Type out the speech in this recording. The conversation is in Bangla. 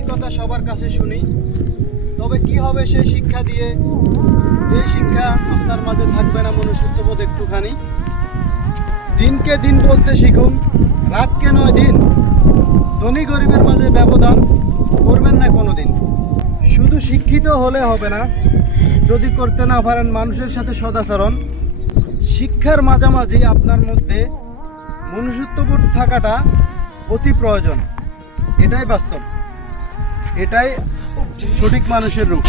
এই কথা সবার কাছে শুনি, তবে কি হবে সেই শিক্ষা দিয়ে, যে শিক্ষা আপনার মাঝে থাকবে না মনুষ্যত্ববোধ একটুখানি। দিনকে দিন বলতে শিখুন, রাতকে নয় দিন। ধনী গরিবের মাঝে ব্যবধান করবেন না কোনো দিন। শুধু শিক্ষিত হলে হবে না, যদি করতে না পারেন মানুষের সাথে সদাচরণ। শিক্ষার মাঝামাঝি আপনার মধ্যে মনুষ্যত্ববোধ থাকাটা অতি প্রয়োজন। এটাই বাস্তব, এটাই সঠিক মানুষের রূপ।